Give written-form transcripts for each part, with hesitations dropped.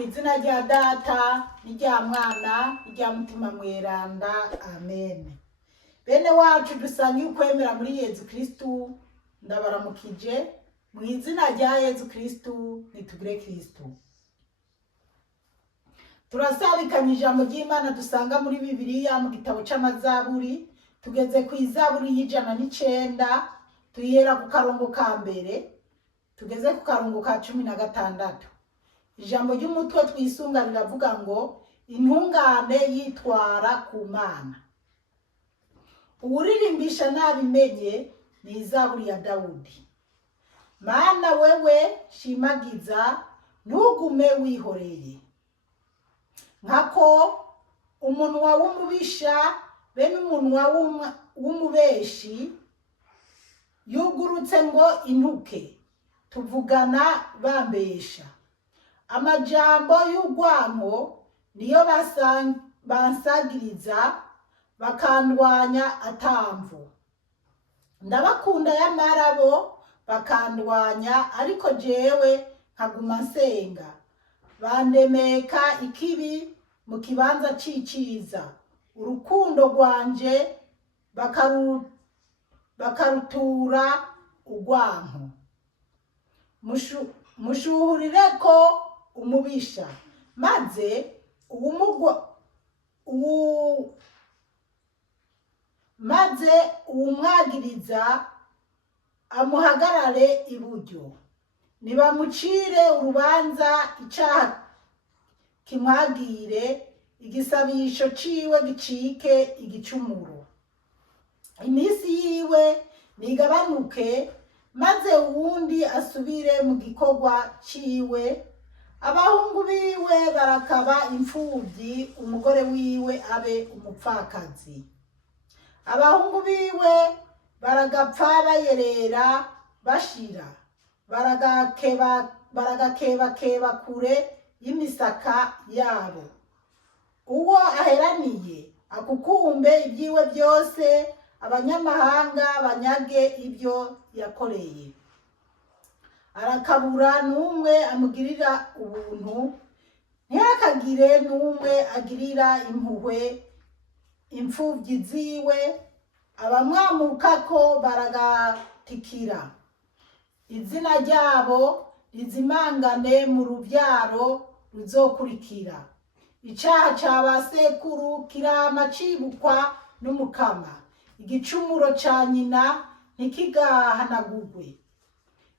izina rya Data n'irya Mwana n'irya Mutima Mweranda, amen. Bene wacu dusangiye ukwemera muri Yezu Kristu, ndabaramukije mu izina rya Yezu Kristu, nitugire Kristu. Turasabikanye ijambo ry'Imana dusanga muri Bibiliya mu gitabo c'Amazaburi, tugeze ku Izaburi y'109, tuyera ku karongo ka mbere, tugeze ku karongo ka 16. Ijambo ry'umutwe twisunga riravuga ngo intungane yitwara ku Mana. Uwuririmbisha nabimenye ni Izaburi ya Dawudi. Mana wewe shimagiza, ntugume wihoreye. Nkako umunwa w'umubisha bene umunwa w'umubeshi yugurutse ngo intuke, tuvugana bambesha. Amajambo y'urwanko niyo bansagiriza, bakandwanya atamvu. Ndabakunda y'amarabo bakandwanya, ariko jewe nkaguma nsenga. Bandemeka ikibi mu kibanza c'iciza, urukundo rwanje bakarutura urwanko. Mushuhurireko umubisha, maze uwumwagiriza amuhagarare iburyo. Nibamucire urubanza icaha kimwagire, igisabisho ciwe gicike igicumuro. Imisi yiwe nigabanuke, maze uwundi asubire mu gikorwa ciwe. Abahungu biwe barakaba imfuvyi, umugore wiwe abe umupfakazi. Abahungu biwe baragapfa bayerera bashira, baragakebakeba kure y'imisaka yabo. Uwo aheraniye akukumbe ibyiwe byose, abanyamahanga banyage ibyo yakoreye. Arakabura n'umwe amugirira ubuntu, ntihakagire n'umwe agirira impuhwe imfuvyi ziwe. Abamwamukako baragatikira, izina ryabo rizimangane mu ruvyaro ruzokurikira. Icaha ca basekuru kirama cibukwa n'Umukama, igicumuro ca nyina ntikigahanagurwe.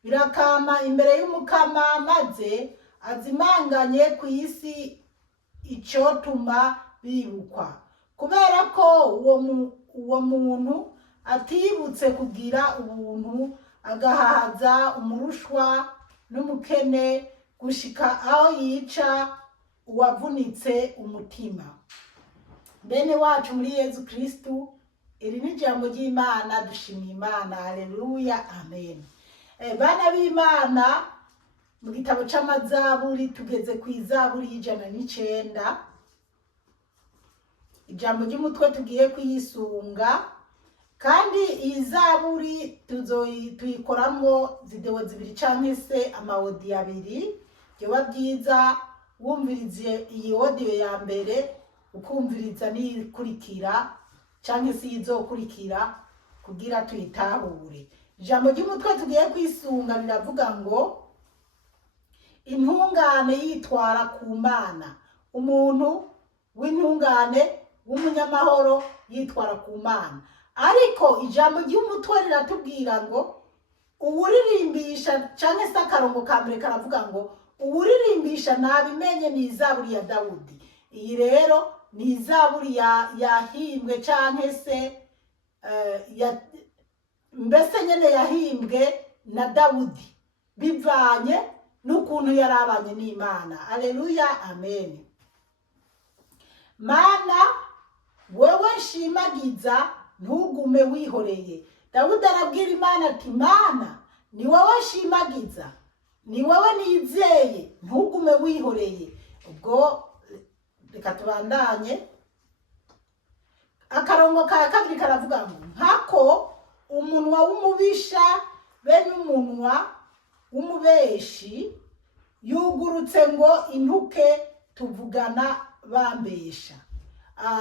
Birakama imbere y'Umukama, maze azimanganye ku isi icotuma bibukwa. Kubera ko uwo muntu atibutse kugira ubuntu, agahaza umurushwa n'umukene, gushika aho yica uwavunitse umutima. Bene wacu muri Yezu Kristu, iri ni ijambo ry'Imana, dushimiye Imana, haleluya, amen. Bana b'Imana, mu gitabo c'Amazaburi tugeze ku Izaburi y'109. Ijambo ry'umutwe tugiye kuyisunga, kandi iyi zaburi tuyikoramwo video 2 canke se amawodi 2. Byoba byiza wumvirize iyi audio ya mbere, ukumviriza n'ikurikira canke se izokurikira kugira tuyitahure. Ijambo ry'umutwe tugiye kwisunga riravuga ngo intungane yitwara ku Mana. Umuntu w'intungane w'umunyamahoro yitwara ku Mana. Ariko ijambo ry'umutwe riratubwira ngo uwuririmbisha, canke se akarongo ka mbere karavuga ngo uwuririmbisha nabimenye ni Izaburi ya Dawudi. Iyi rero ni Izaburi yahimbwe canke se mbese nyene yahimbwe na Dawudi, bivanye n'ukuntu yarabanye n'Imana. Haleluya, amen. Mana wewe nshimagiza, ntugume wihoreye. Dawudi arabwira Imana ati, Mana ni wowe nshimagiza, ni wowe nizeye, ntugume wihoreye. Ubwo reka tubandanye. Akarongo ka kabiri karavuga ngo nkako umunwa w'umubisha bene umunwa w'umubeshi yugurutse ngo intuke tuvugana bambesha.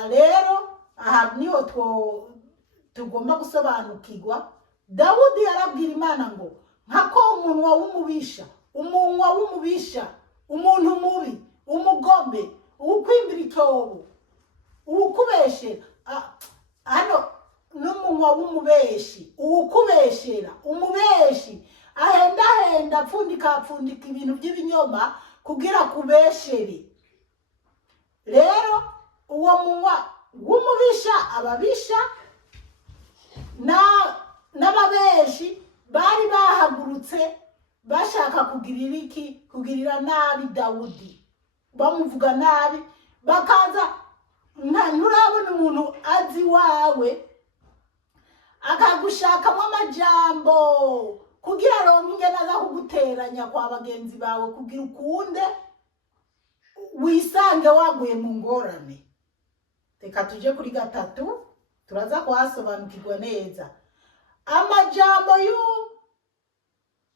Rero aha niho tugomba gusobanukirwa. Dawudi yarabwira Imana ngo nkako umunwa w'umubisha, umunwa w'umubisha, umuntu mubi, umugome, ukwimbira icyobo, ukubeshera, hano n'umunwa w'umubeshi, ukubeshera, umubeshi ahenda apfundika ibintu by'ibinyoma kugira kubeshere. Rero uwo munwa w'umubisha, ababisha n'ababeshi bari bahagurutse bashaka kugirira nabi Dawudi, bamuvuga nabi, bakaza nturabona umuntu azi wawe akagushakamo amajambo kugira aronke ingene aza kuguteranya kwa bagenzi bawe kugira ukunde wisange waguye mu ngorane. Reka tuje kuri gatatu turaza kuhasobanukirwa neza. Amajambo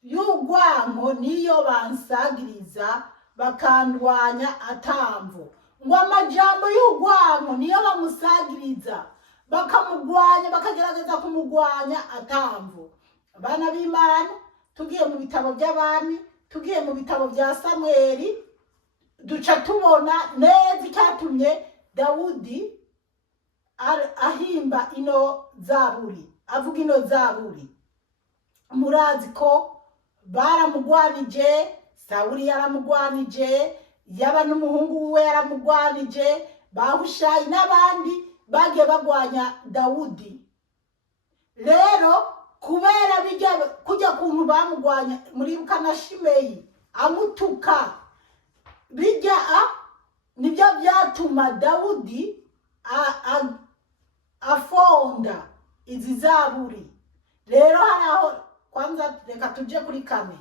y'urwango niyo bansagiriza bakandwanya atamvo. Ngo amajambo y'urwango niyo bamusagiriza bakamugwanya, bakagerageza kumugwanya atamvo. Abana b'Imana, tugiye mu bitabo by'abami, tugiye mu bitabo bya Samweli, duca tubona neza icyatumye Dawudi ahimba ino zaburi, avuga ino zaburi. Murazi ko baramugwanije, Sawuli yaramugwanije, yaba n'umuhungu we yaramugwanije, Bahushayi n'abandi bagiye bagwanya Dawudi. Rero kubera kujya kuntu bamugwanya, muribuka na Shimeyi amutuka, bijya nibyo byatuma Dawudi afonda izi zaburi. Rero haraho kwanza reka tuje kuri kane.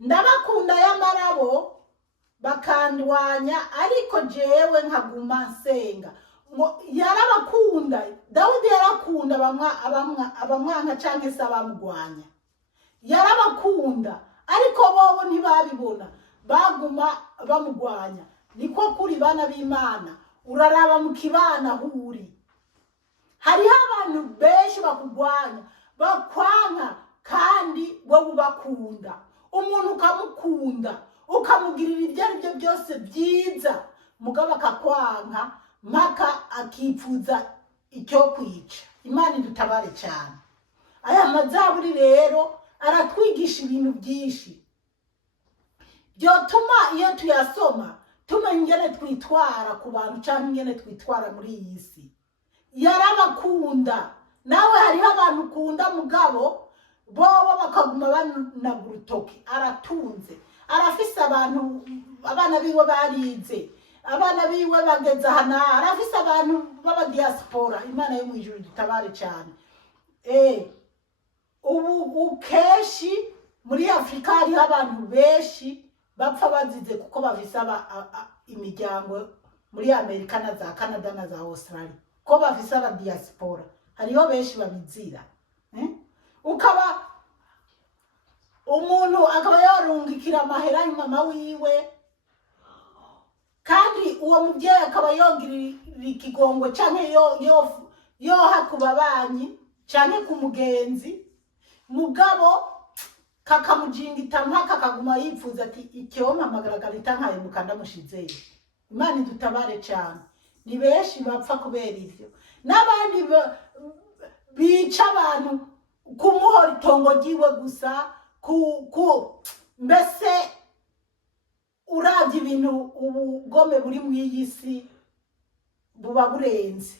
Ndabakunda y'amarabo bakandwanya ariko jewe nkaguma nsenga. Yarabakunda, Dawudi yarakunda abamwanka canke se abamugwanya. Yarabakunda ariko bobo ntibabibona, baguma bamugwanya. Niko kuri bana b'Imana, uraraba mu kibana huri, hariho abantu benshi bakugwanya, bakwanka kandi wowe ubakunda. Umuntu ukamukunda, ukamugirira ibyo ari byo byose byiza, mugabo akakwanka mpaka akipfuza icyo kwica. Imana idutabare cyane. Aya mazaburi rero aratwigisha ibintu byinshi byotuma iyo tuyasoma tumenya ingene twitwara ku bantu cyangwa ingene twitwara muri iyi si. Yarabakunda, nawe hariho abantu ukunda mugabo bobo bakaguma banaga urutoki. Aratunze, arafise abantu, abana biwe barize, abana biwe bageze hana, arafise abantu baba diaspora. Imana yo mu ijuru dutabare cyane. Ubu keshi muri Afrika hariho abantu benshi bapfa bazize kuko bafise imiryango muri Amerika na za Canada na za Australia, ko bafise aba diaspora. Hariho benshi babizira. Ukaba umuntu akaba yorungikira amahera mama wiwe, kandi uwo mubyeyi akaba yongirira ikigongo canke yoha ku babanyi canke ku mugenzi, mugabo kakamujingita mpaka kaguma yipfuza ati icyoma magaragarita nkayimuka ndamushizeyo. Imana idutabare cyane. Ni benshi bapfa kubera ivyo, n'abandi bica abantu kumuhora itongo ryiwe gusa, mbese uravye ibintu ubugome buri mu iyi si buba burenze.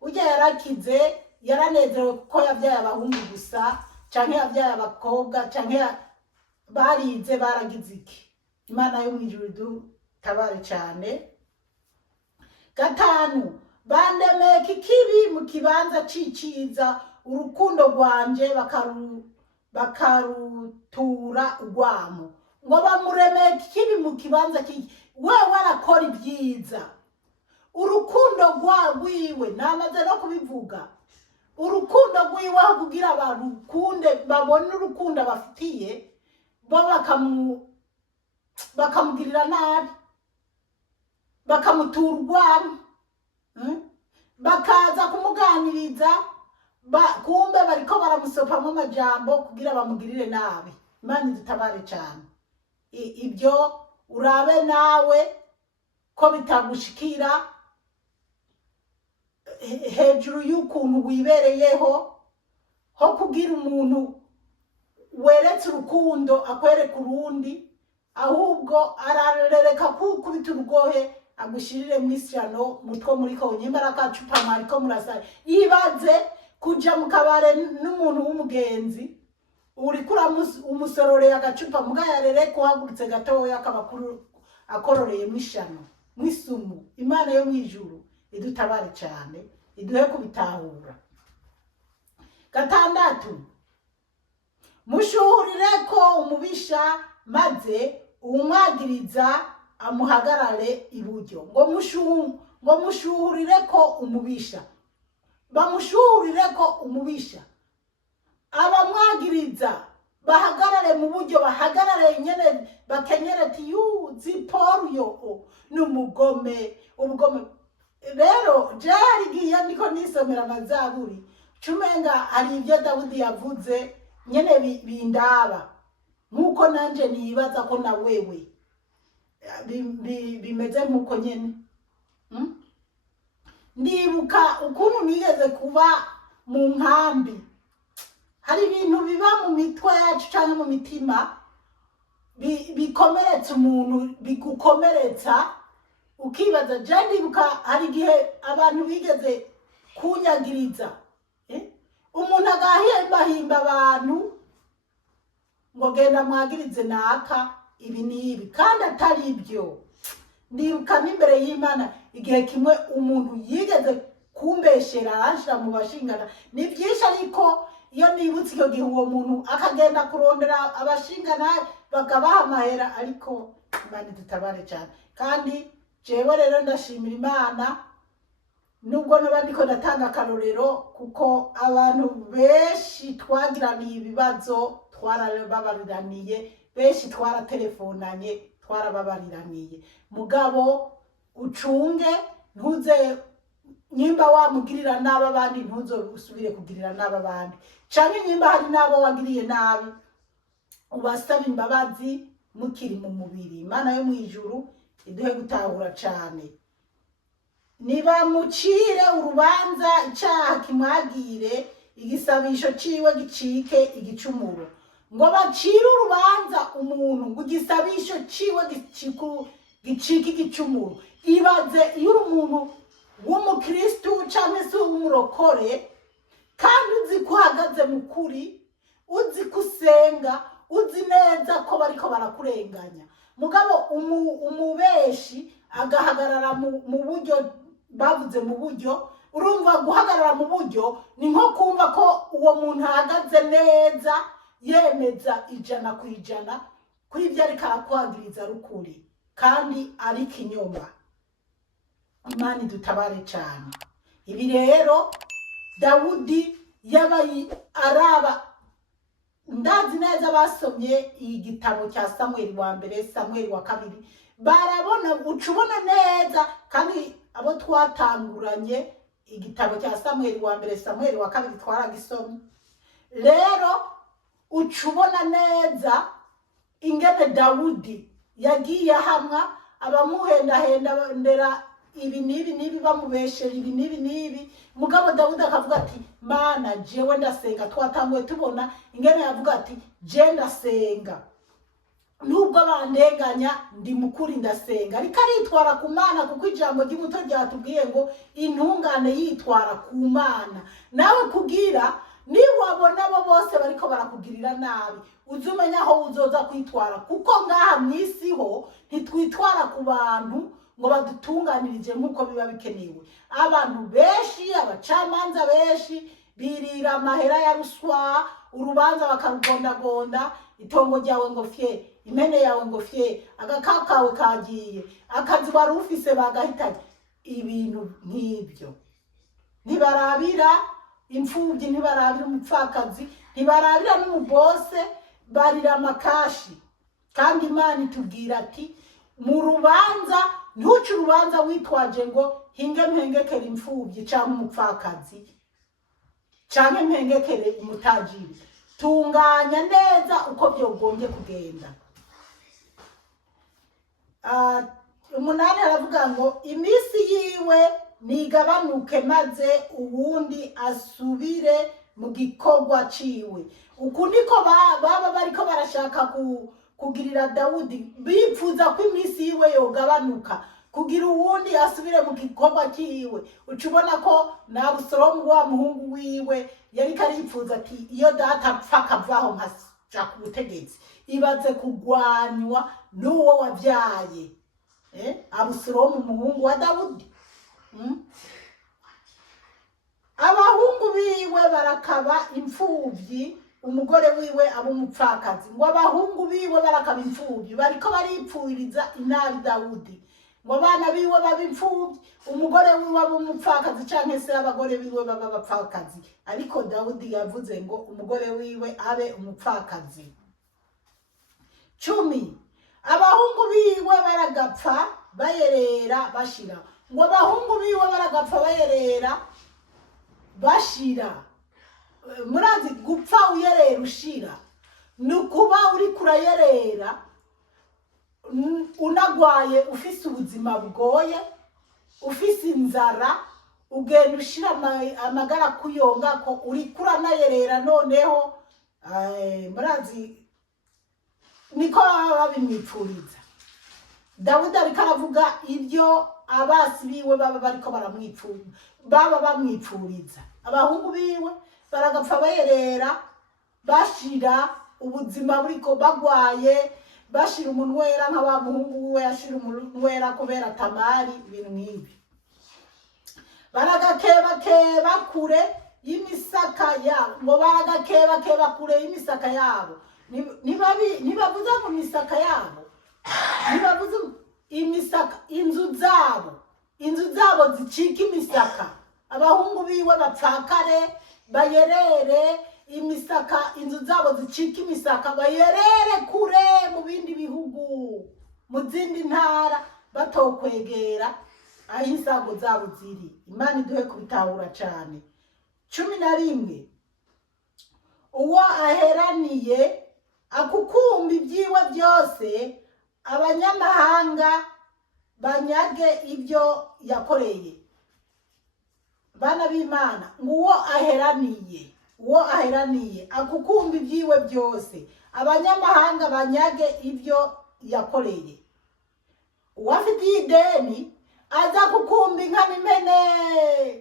Ujya yarakize, yaranezerewe kuko yabyaye abahungu gusa canke yabyaye abakobwa canke barize baragize iki. Imana yo mu ijuru dutabare cyane. Gatanu, bandemeka ikibi mu kibanza ciciza, urukundo rwanje bakarutura urwamo. Ngo bamuremeka ikibi mu kibanza ciciza, wewe arakora ibyiza. Urukundo rwiwe namaze no kubivuga. Urukundo rwiwe kugira abantu kunde babone urukundo bafitiye, bo bakamugirira nabi, bakamutura urwamo, bakaza kumuganiriza, kumbe bariko baramusopamwo amajambo kugira bamugirire nabi. Imana idutabare cyane. Ibyo urabe nawe ko bitagushikira hejuru y'ukuntu wibereyeho, ho kugira umuntu weretse urukundo akwereka urundi, ahubwo ararereka kubita urugohe agushirire mwisirano mutwo muri ko nyimbara kacupa mwariko murasara. Ibaze kuja mu kabare n'umuntu w'umugenzi urikura umusororeye agacupa muga yarere kuhagurutse gatoya akabakuru akororeye mwishano mwisumu. Imana yo mwijuru idutabare cyane, iduhe kubitahura. Gatandatu, mushuhurire ko umubisha maze umwagiriza amuhagarare iburyo. Ngo mushuhurire ko umubisha, bamushuhurire ko umubisha, abamwagiriza bahagarare mu buryo, bahagarare nyene bakenyere ati ziporuyo n'umugome. Ubugome rero jari giye niko nisomera amazaburi cumenga hari ibyo Dawudi yavuze nyene bindaba, nkuko nanje nibaza ko na wewe bimeze nkuko nyene. Ndibuka ukuntu nigeze kuba mu nkambi. Hari ibintu biba mu mitwe yacu cyangwa mu mitima bikomeretsa umuntu, bigukomeretsa ukibaza. Je ndibuka hari igihe abantu bigeze kunyagiriza, umuntu agahimba abantu ngo genda mwagirize naka ibi nibi kandi atari ibyo. Ndibuka n'imbere y'Imana igihe kimwe umuntu yigeze kumbeshera arashira mu bashingana. Ni byinshi ariko iyo nibutse icyo gihe uwo muntu akagenda kurondera abashingana bakabaha amahera, ariko Imana idutabare cyane. Kandi jewe rero ndashimira Imana nubwo n'abandi ko ndatanga akarorero, kuko abantu benshi twagiraniye ibibazo twarababariraniye, benshi twaratelefonanye twarababariraniye. Mugabo ucunge ntuze nyimba wamugirira nabi abandi ntuzo usubire kugirira nabi abandi, canke nyimba hari nabo wagiriye nabi ubasaba imbabazi mukiri mu mubiri. Imana yo mwijuru iduhe gutahura cyane. Niba mucire urubanza icyaha kimwagire, igisabisho ciwe gicike igicumuro. Ngo bacire urubanza umuntu ngo igisabisho ciwe gicike igicumuro. Ibaze iyo uri umuntu w'umukristu cyangwa se w'umurokore kandi uzi ko uhagaze mu kuri, uzi kusenga, uzi neza ko bariko barakurenganya, mugabo umubeshi agahagarara mu buryo bavuze mu buryo. Urumva guhagarara mu buryo ni nko kumva ko uwo muntu ahagaze neza yemeza 100% kuri ibyo ariko arakwagiriza rukuri kandi ari kinyoma. Imana idutabare cyane. Ibi rero Dawudi yabaye araba, ndazi neza basomye igitabo cya Samuel wa mbere, Samuel wa kabiri, barabona ucubona neza. Kandi abo twatanguranye igitabo cya Samuel wa mbere, Samuel wa kabiri twaragisomye. Rero ucubona neza ingene Dawudi yagiye hamwa abamuhendahenda ibi nibi bamubeshera ibi nibi. Mugabo Dawudi akavuga ati Mana jewe ndasenga. Twatanguye tubona ingene yavuga ati je ndasenga nubwo bandenganya ndi mukuri ndasenga, ariko aritwara ku Mana, kuko ijambo ry'umuto ryatubwiye ngo intungane yitwara ku Mana. Nawe kugira niwabona abo bose bariko barakugirira nabi, uzumenya aho uzoza kwitwara, kuko ngaha mwisi ho ntitwitwara ku bantu ngo badutunganirije nk'uko biba bikenewe. Abantu benshi, abacamanza benshi birira amahera ya ruswa, urubanza bakarugondagonda, itongo ryawe ngo fye, impene yawe ngo fye, agakakawe kagiye, akazi wari ufise bagahitanye. Ibintu nk'ibyo ntibarabira imfubyi, ntibarabira umupfakazi, ntibarabira n'umubose, barira amakashi. Kandi Imana itubwira ati mu rubanza ntuce urubanza witwaje ngo hinge mpengekere imfubyi cyangwa umupfakazi cyangwa mpengekere umutajiri. Tunganya neza uko byogombye kugenda. Umunani aravuga ngo iminsi yiwe nigabanuke maze ubundi asubire mu gikorwa ciwe. Uku niko baba bariko barashaka kugirira Dawudi, bipfuza ko iminsi yiwe yogabanuka kugira uwundi asubire mu gikorwa ciwe. Ucubona ko na Abusalomu wa muhungu wiwe yari karipfuza ati iyo data apfa akavaho nkaja ku butegetsi, ibaze kugwanywa n'uwo wavyaye. Abusalomu umuhungu wa Dawudi. Abahungu biwe barakaba imfubyi, umugore wiwe aba umupfakazi. Ngo abahungu biwe barakaba imfubyi, bariko baripfuriza inabi Dawudi. Ngo abana biwe baba imfubyi, umugore wiwe aba umupfakazi canke se abagore biwe baba abapfakazi. Ariko Dawudi yavuze ngo umugore wiwe abe umupfakazi. 10. Abahungu biwe baragapfa bayerera bashira. Ngo abahungu biwe baragapfa bayerera bashira. Murazi gupfa uyerera ushira, nukuba uri kurayerera unagwaye, ufise ubuzima bugoye, ufise inzara, ugenda ushira amagara kuyonga ko uri kuranayerera. Noneho murazi niko babimwipfuriza. Dawudi ariko aravuga ibyo abasi biwe baba bariko baramwipfuriza, baba bamwipfuriza. Abahungu biwe baragapfa bayerera bashira, ubuzima buriko bagwaye, bashira umunwera nka wa muhungu we yashira umunwera kubera Tamari. Ibintu nk'ibi baragakeba kure y'imisaka yabo. Ngo baragakeba kure y'imisaka yabo. Nibavuze ngo imisaka yabo, nibavuze imisaka, inzu zabo zicika imisaka. Abahungu biwe bapfakare bayerere imisaka, inzu zabo zicika imisaka, bayerere kure mu bindi bihugu, mu zindi ntara, batokwegera aho insago zabo ziri. Imana iduhe kubitahura cyane. 11. Uwo aheraniye akukumbi ibyiwe byose, abanyamahanga banyage ibyo yakoreye. Bana b'Imana, uwo aheraniye akukumbi ibyiwe byose, abanyamahanga banyage ibyo yakoreye. Uwafitiye ideni aza kukumbi inka n'impene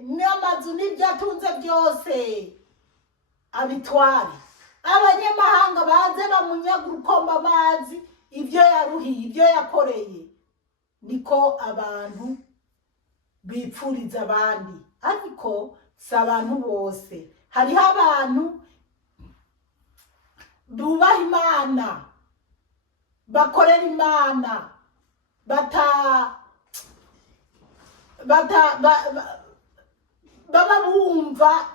n'amazu n'ibyo atunze byose abitware. Abanyamahanga baze bamunyaga urukomba amazi ibyo yaruhiye, ibyo yakoreye. Niko abantu bipfuriza abandi, ariko si abantu bose. Hariho abantu bubaha Imana, bakorera Imana, baba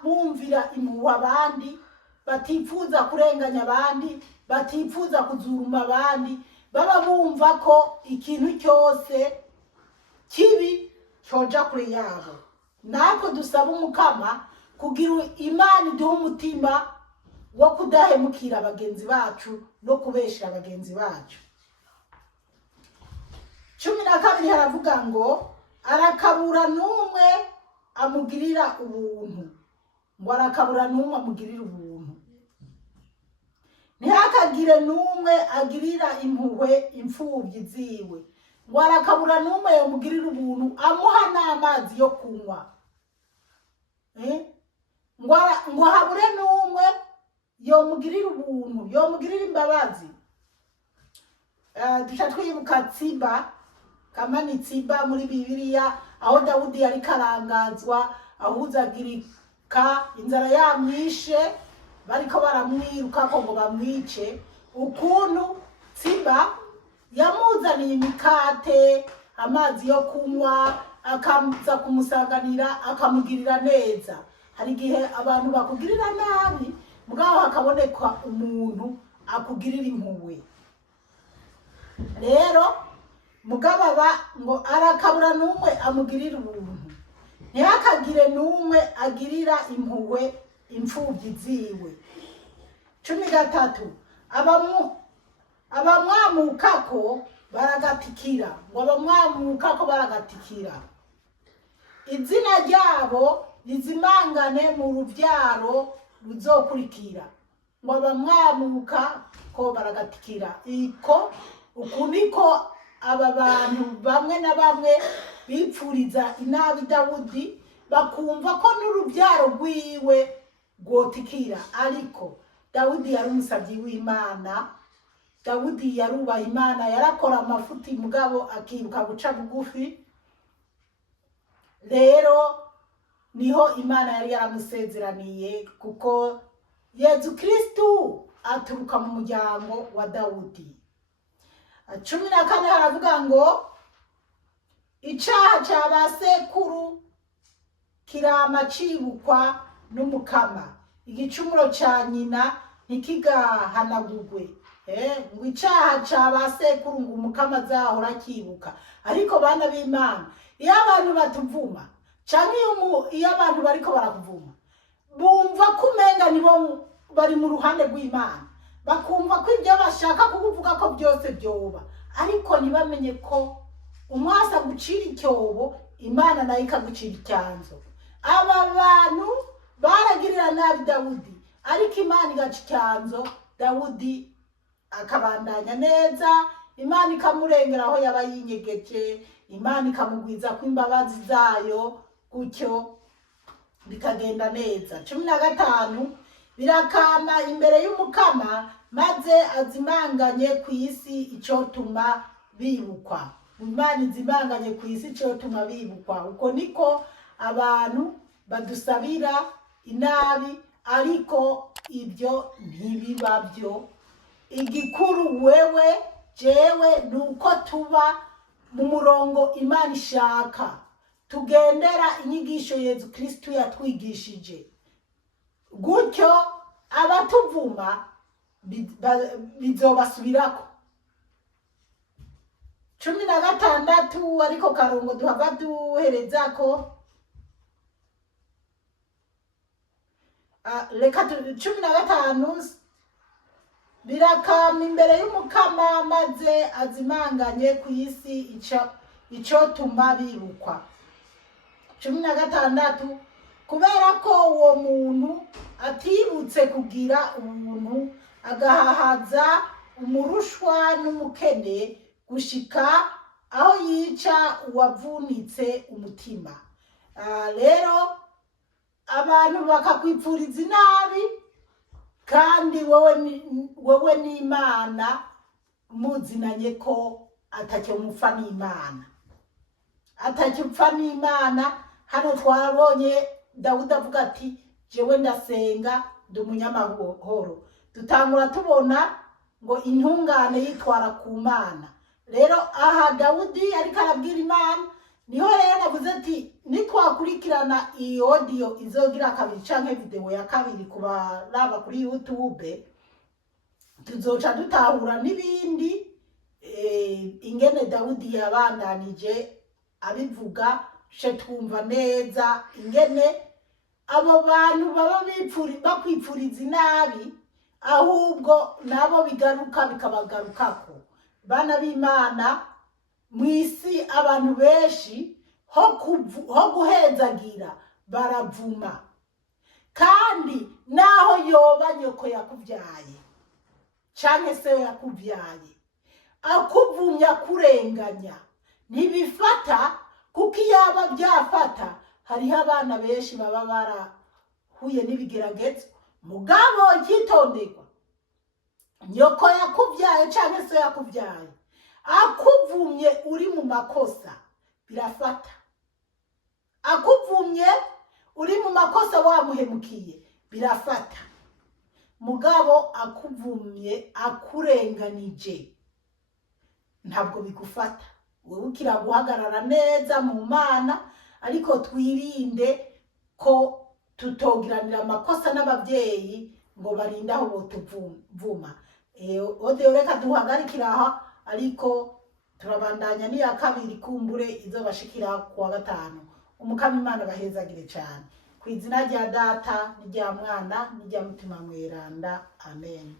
bumvira impuhwe abandi, batifuza kurenganya abandi, batifuza kuzuruma abandi, baba bumva ko ikintu cyose kibi cyoja kure yabo. Nako dusaba Umukama kugira Imana iduhe umutima wo kudahemukira abagenzi bacu no kubeshya abagenzi bacu. 12 haravuga ngo arakabura n'umwe amugirira ubuntu. Ngo arakabura n'umwe amugirira ubuntu, ntihakagire n'umwe agirira impuhwe imfubyi ziwe. Ngo arakabura n'umwe yamugirira ubuntu, amuha n'amazi yo kunywa. Ngo habure n'umwe yomugirira ubuntu, yomugirira imbabazi. Duca twibuka Tsiba, Kamani Tsiba muri Bibiliya, aho Dawudi yari karangazwa, ahuzagirika, inzara yamwishe, bariko baramwiruka ko ngo bamwice. Ukuntu Tsiba yamuzaniye imikate, amazi yo kunywa, akaza kumusanganira, akamugirira neza. Hari igihe abantu bakugirira nabi, mugabo hakaboneka umuntu akugirira impuhwe. Rero mugabo ngo arakabura n'umwe amugirira ubuntu, ntihakagire n'umwe agirira impuhwe imfubyi ziwe. 13 abamwamukako baragatikira, ngo abamwamukako baragatikira, izina ryabo rizimangane mu ruvyaro ruzokurikira. Ngo abamwamukako baragatikira, uku niko aba bantu bamwe na bamwe bipfuriza inabi Dawudi, bakumva ko n'uruvyaro rwiwe rwotikira. Ariko Dawudi yari umusavyi w'Imana, Dawudi yarubaha Imana, yarakora amafuti mugabo akibuka guca bugufi. Rero niho Imana yari yaramusezeraniye, kuko Yezu Kristu aturuka mu muryango wa Dawudi. 14 haravuga ngo icaha ca basekuru kirama cibukwa n'umukama, igicumuro ca nyina ntikigahanagurwe. Ngo icaha ca basekuru ngo umukama azahora kibuka. Ariko bana b'Imana, iyo abantu batuvuma canke iyo abantu bariko barakuvuma, bumva ko umenga nibo bari mu ruhande rw'Imana, bakumva ko ibyo bashaka kuvuga ko byose byoba, ariko ntibamenye ko umwasi agucira icyobo, Imana nayo ikagucira icyanzo. Aba bantu baragirira nabi Dawudi, ariko Imana igaca icyanzo, Dawudi akabandanya neza, Imana ikamurengera aho yaba yinyegeje, Imana ikamugwiza ko imbabazi zayo, gutyo bikagenda neza. 15 birakama imbere y'umukama, maze azimanganye ku isi icotuma bibukwa. Imana izimanganye ku isi icotuma bibukwa. Uko niko abantu badusabira inabi, ariko ibyo ntibibabyo. Igikuru wewe jewe nuko tuba mu murongo Imana ishaka, tugendera inyigisho Yezu Kristu yatwigishije, gutyo abatuvuma bizobasubirako. 16 ariko karongo duhava duherezako, reka 15 birakama imbere y'umukama, maze azimanganye ku isi icotuma bibukwa. 16 kubera ko uwo muntu atibutse kugira ubuntu, agahahaza umurushwa n'umukene, gushika aho yica uwavunitse umutima. Rero abantu bakakwipfuriza inabi, kandi wowe n'Imana muzinanye ko atacyo mupfa n'Imana, atacyo upfa n'Imana. Hano twabonye Dawudi avuga ati jewe ndasenga ndi umunyamahoro. Dutangura tubona ngo intungane yitwara ku Mana. Rero aha Dawudi ariko arabwira Imana, niho rero navuze ati nitwakurikirana iyi audio izogira kabiri canke video ya kabiri kubaraba kuri YouTube, tuzoca dutahura n'ibindi ingene Dawudi yabandanije abivuga, twumva neza ingene abo bantu baba bakwipfuriza inabi, ahubwo nabo bigaruka bikabagarukako. Bana b'Imana, mw'isi abantu benshi ho guhezagira baravuma, kandi naho yoba nyoko yakuvyaye canke se yakuvyaye akuvumya kurenganya ntibifata, kuko iyaba byafata hariho abana benshi baba barahuye n'ibigeragezo. Mugabo ikitonderwa, nyoko yakuvyaye canke se yakuvyaye akuvumye uri mu makosa birafata, akuvumye uri mu makosa wamuhemukiye birafata. Mugabo akuvumye akurenganije ntabwo bigufata. Wewe ukira guhagarara neza mu Mana, ariko twirinde ko tutogiranira amakosa n'abavyeyi ngo barinda aho botuvuma. Audio reka duhagarikira aha, ariko turabandanya n'iya kabiri kumbure izobashikira kuwa gatanu. Umukama Imana bahezagire cyane. Ku izina rya Data n'irya Mwana n'irya Mutima Mweranda. Amen.